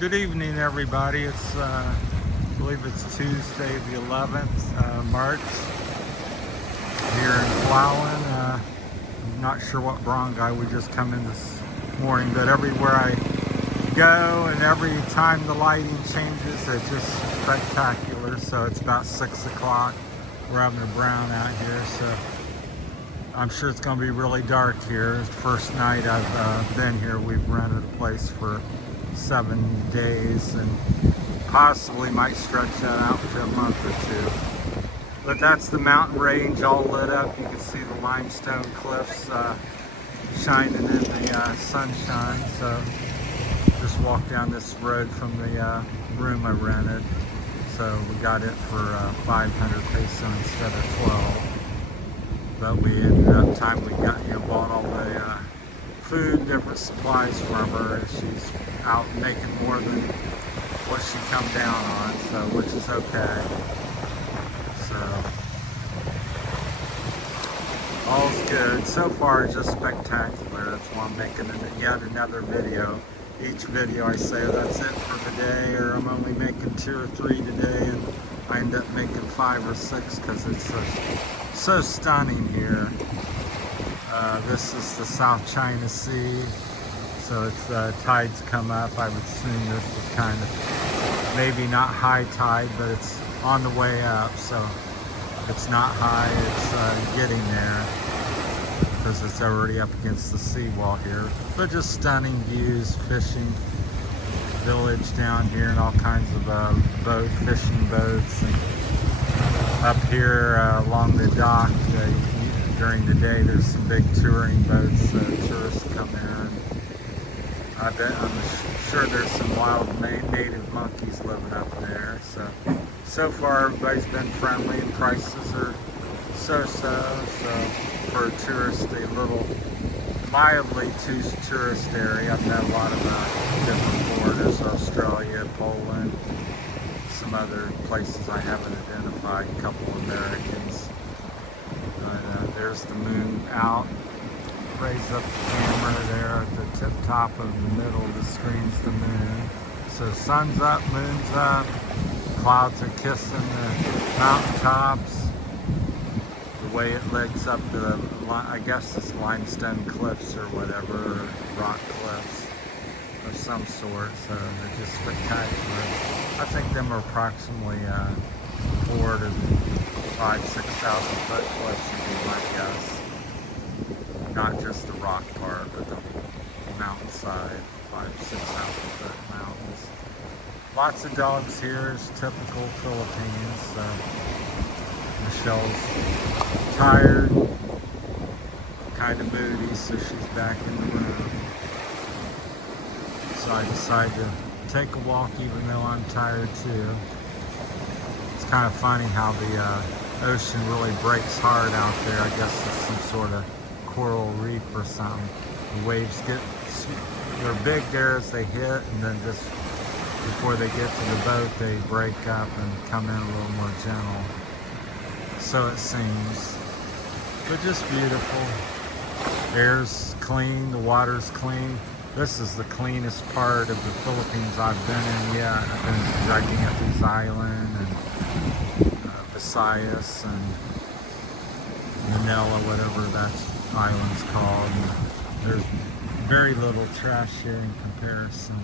Good evening, everybody. I believe it's Tuesday, the 11th, March, here in Palawan. I'm not sure what barangay we just come in this morning, but everywhere I go and every time the lighting changes, it's just spectacular. So it's about 6 o'clock. We're having a brownout here, so I'm sure it's going to be really dark here. It's the first night I've been here. We've rented a place for 7 days and possibly might stretch that out for a month or two. But that's the mountain range all lit up. You can see the limestone cliffs shining in the sunshine. So just walked down this road from the room I rented. So we got it for 500 peso instead of 12. But we ended up, time we got here, bought all the food, different supplies from her, and she's out making more than what she come down on, so which is okay. So all's good. So far, it's just spectacular. That's why I'm making yet another video. Each video I say, that's it for the day, or I'm only making 2 or 3 today, and I end up making 5 or 6 because it's so stunning here. This is the South China Sea, so it's tides come up. I would assume this is kind of maybe not high tide, but it's on the way up, so it's not high, it's getting there because it's already up against the seawall here. But just stunning views, fishing village down here, and all kinds of fishing boats. And up here along the dock, during the day, there's some big touring boats. Tourists come in. I'm sure there's some wild native monkeys living up there. So far, everybody's been friendly, and prices are so-so. So for a tourist, a little mildly tourist area. I've met a lot of different foreigners, Australia, Poland, some other places I haven't identified, a couple Americans. There's the moon out. Raise up the camera there at the tip top of the middle of the screen's the moon. So sun's up, moon's up, clouds are kissing the mountain tops. The way it legs up the, I guess it's limestone cliffs or whatever, or rock cliffs of some sort. So they're just spectacular. I think them are approximately 4 to 5,000 to 6,000 foot cliffs would be my guess. Not just the rock part, but the mountainside, 5,000 to 6,000 foot mountains. Lots of dogs here, is typical Philippines. So Michelle's tired, kind of moody, so she's back in the room. So I decided to take a walk even though I'm tired too. It's kind of funny how the ocean really breaks hard out there. I guess it's some sort of coral reef or something. The waves they're big there as they hit, and then just before they get to the boat, they break up and come in a little more gentle. So it seems. But just beautiful. Air's clean, the water's clean. This is the cleanest part of the Philippines I've been in yet. I've been in Gigantes Island and Visayas and Manila, whatever that island's called. And there's very little trash here in comparison.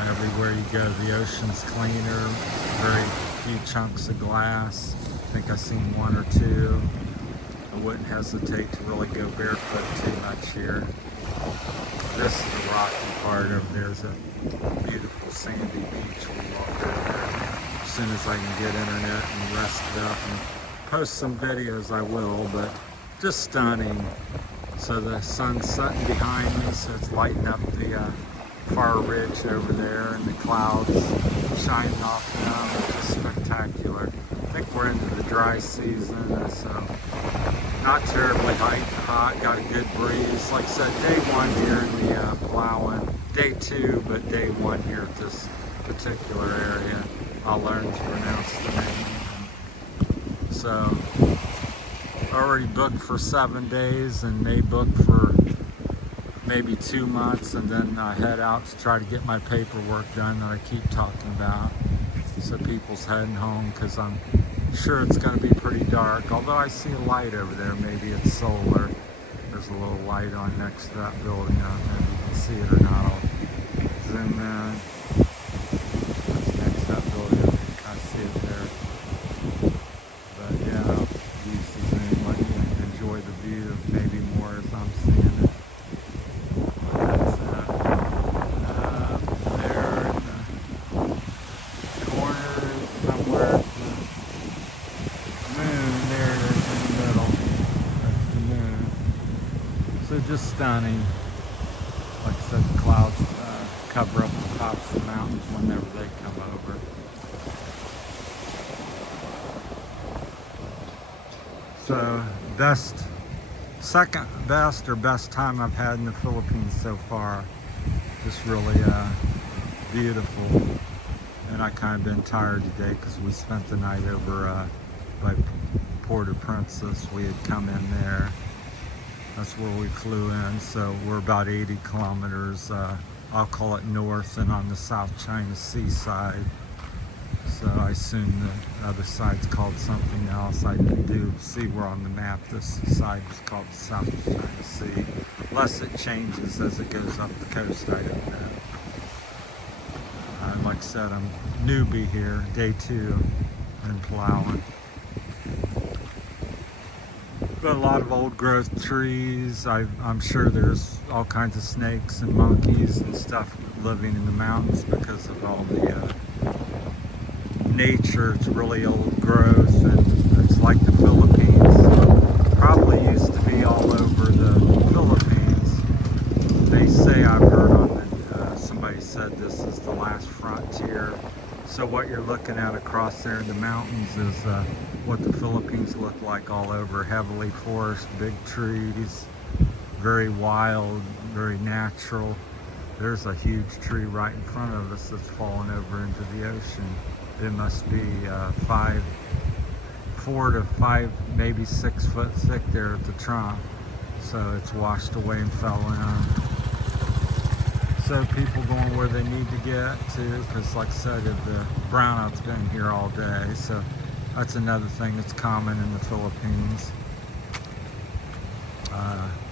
Everywhere you go, the ocean's cleaner, very few chunks of glass. I think I've seen 1 or 2. I wouldn't hesitate to really go barefoot too much here. This is the rocky part. Over there's a beautiful sandy beach. We'll walk over there. As soon as I can get internet and rest it up and post some videos, I will, but just stunning. So the sun's setting behind me, so it's lighting up the far ridge over there, and the clouds shining off now. It's just spectacular. I think we're into the dry season, so not terribly hot, got a good breeze. Like I said, day 1 here in the Palawan, day 2, but day 1 here at this particular area. I'll learn to pronounce the name. So already booked for 7 days and may book for maybe 2 months, and then I head out to try to get my paperwork done that I keep talking about. So people's heading home because I'm sure it's going to be pretty dark. Although I see a light over there, maybe it's solar. There's a little light on next to that building. I don't know if you can see it or not. I'll zoom in. That's next to that building. I see it there. But yeah, I'll use the zoom, let you enjoy the view maybe more as I'm seeing it. That's there in the corner somewhere. Moon, there it is in the middle. That's the moon. So just stunning. Like I said, the clouds cover up the tops of the mountains whenever they come over. So second best or best time I've had in the Philippines so far. Just really beautiful. And I kind of been tired today because we spent the night over by Puerto, Princesa. We had come in there. That's where we flew in. So we're about 80 kilometers, I'll call it north, and on the South China Sea side. So I assume the other side's called something else. I do see where on the map this side is called the South China Sea. Unless it changes as it goes up the coast, I don't know. Like I said, I'm newbie here, day 2 in Palawan. But a lot of old growth trees. I'm sure there's all kinds of snakes and monkeys and stuff living in the mountains because of all the nature. It's really old growth, and it's like the Philippines. Probably used to be all over the Philippines. They say, I've heard on the, somebody said this is the last frontier. So what you're looking at across there in the mountains is what the Philippines look like all over. Heavily forested, big trees, very wild, very natural. There's a huge tree right in front of us that's fallen over into the ocean. It must be 4 to 5, maybe 6 foot thick there at the trunk. So it's washed away and fell in. So people going where they need to get to, because like I said, the brownout's been here all day. So that's another thing that's common in the Philippines.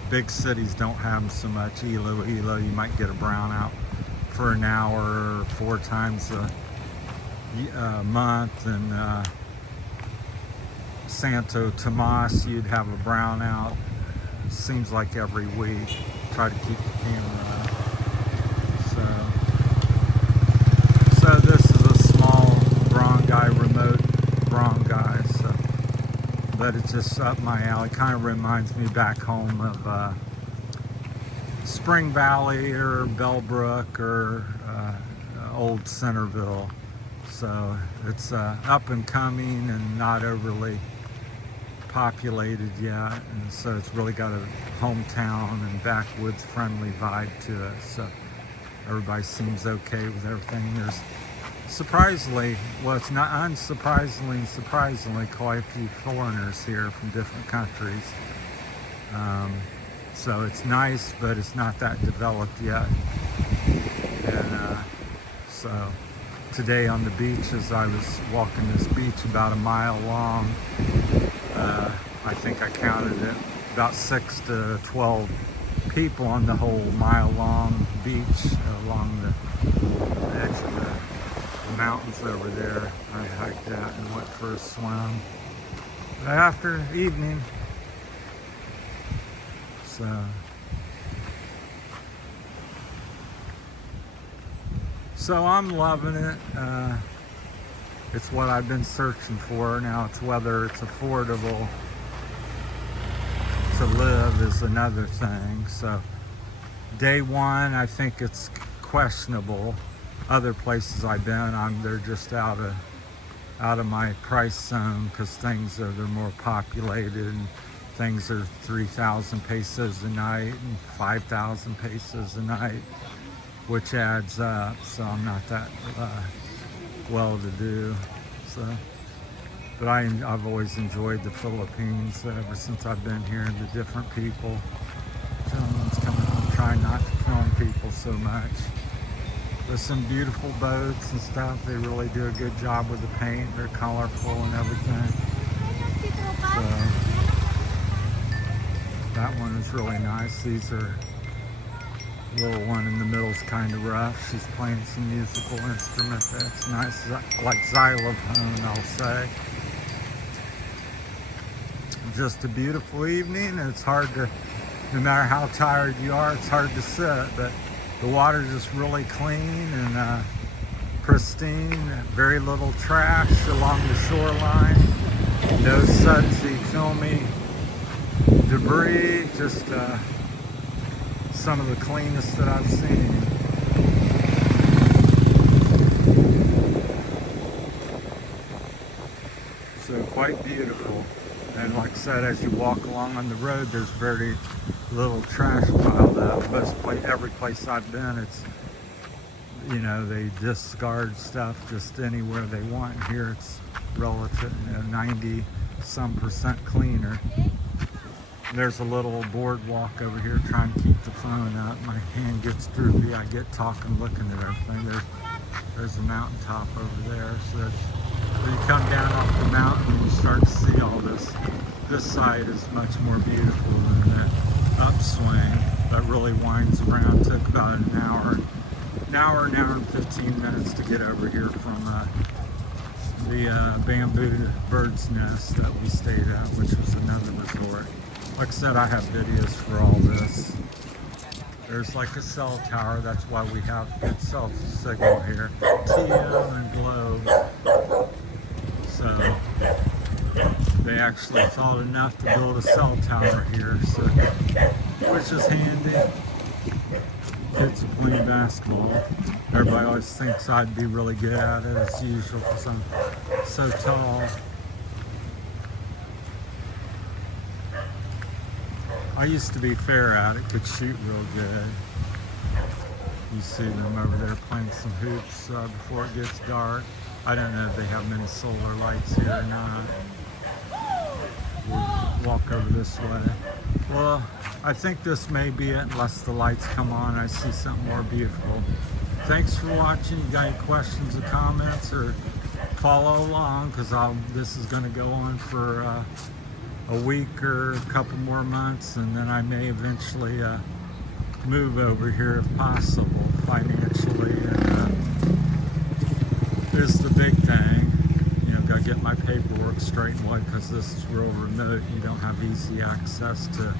Big cities don't have them so much. Iloilo, you might get a brownout for an hour or 4 times a month, and Santo Tomas, you'd have a brownout. Seems like every week. Try to keep the camera up. So this is a small barangay, remote barangay. So, but it's just up my alley. Kind of reminds me back home of Spring Valley or Bellbrook or Old Centerville. So it's up and coming and not overly populated yet, and so it's really got a hometown and backwoods friendly vibe to it. So everybody seems okay with everything. There's surprisingly, well, it's not surprisingly quite a few foreigners here from different countries. So it's nice, but it's not that developed yet. And so today on the beach, as I was walking this beach about a mile long, I think I counted it, about 6 to 12 people on the whole mile long beach along the edge of the mountains over there. I hiked that and went for a swim after evening. So I'm loving it. It's what I've been searching for. Now it's whether it's affordable to live is another thing. So day 1, I think it's questionable. Other places I've been, they're just out of my price zone, because they're more populated, and things are 3,000 pesos a night and 5,000 pesos a night, which adds up. So I'm not that well to do. So, but I've always enjoyed the Philippines ever since I've been here, and the different people. Gentleman's coming. I'm trying not to film people so much. There's some beautiful boats and stuff. They really do a good job with the paint. They're colorful and everything. So that one is really nice. These are, little one in the middle is kind of rough. She's playing some musical instrument. That's nice, like xylophone, I'll say. Just a beautiful evening. It's hard to, no matter how tired you are, it's hard to sit, but the water's just really clean and pristine. Very little trash along the shoreline. No sudsy, filmy debris. Just some of the cleanest that I've seen. So quite beautiful. And like I said, as you walk along on the road, there's very little trash piled up. Every place I've been, it's, you know, they discard stuff just anywhere they want. Here it's relative, you know, 90-some% cleaner. There's a little boardwalk over here trying to keep the phone up. My hand gets droopy. I get talking, looking at everything. There's a mountaintop over there. So when you come down off the mountain, you start to see all this. This side is much more beautiful than that upswing that really winds around. Took about an hour and 15 minutes to get over here from the Bamboo Bird's Nest that we stayed at, which was another resort. Like I said, I have videos for all this. There's like a cell tower. That's why we have good cell signal here. TM and Globe. So they actually thought enough to build a cell tower here, so which is handy. Kids are playing basketball. Everybody always thinks I'd be really good at it, as usual, because I'm so tall. I used to be fair at it, could shoot real good. You see them over there playing some hoops before it gets dark. I don't know if they have many solar lights here or not. We'll walk over this way. Well, I think this may be it unless the lights come on. I see something more beautiful. Thanks for watching. You got any questions or comments, or follow along, because this is going to go on for a week or a couple more months, and then I may eventually move over here if possible. Financially is the big thing. You know, gotta get my paperwork straightened away, because this is real remote. You don't have easy access to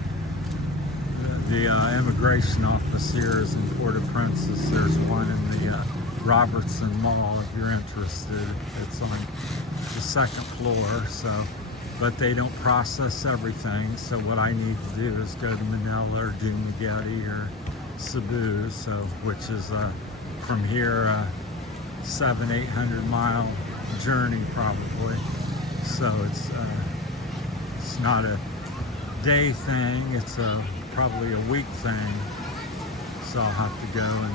the immigration office. Here is in Puerto. There's one in the Robertson Mall if you're interested. It's on the second floor. So, but they don't process everything. So what I need to do is go to Manila or Dumaguete or Cebu. So, which is from here 700-800 mile journey probably. So it's not a day thing. It's probably a week thing. So I'll have to go and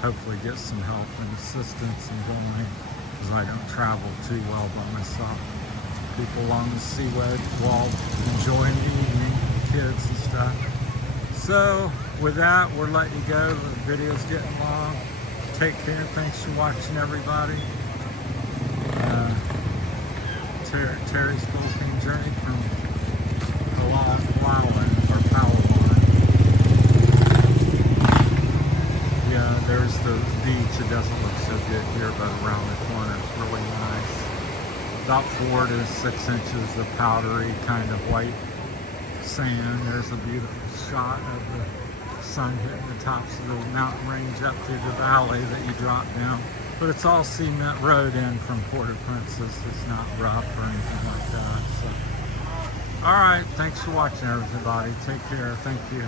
hopefully get some help and assistance in going, because I don't travel too well by myself. People along the seaway wall enjoying the evening, kids and stuff. So with that, we're letting you go. The video's getting long. Take care. Thanks for watching, everybody. Terry's Philippine Journey from Palawan, or Palawan. Yeah, there's the beach. It doesn't look so good here, but around the corner it's really nice. About 4 to 6 inches of powdery kind of white sand. There's a beautiful shot of the sun hitting the tops of the mountain range up through the valley that you drop down. But it's all cement road in from Puerto Princesa. It's not rough or anything like that. So, all right, thanks for watching, everybody. Take care. Thank you.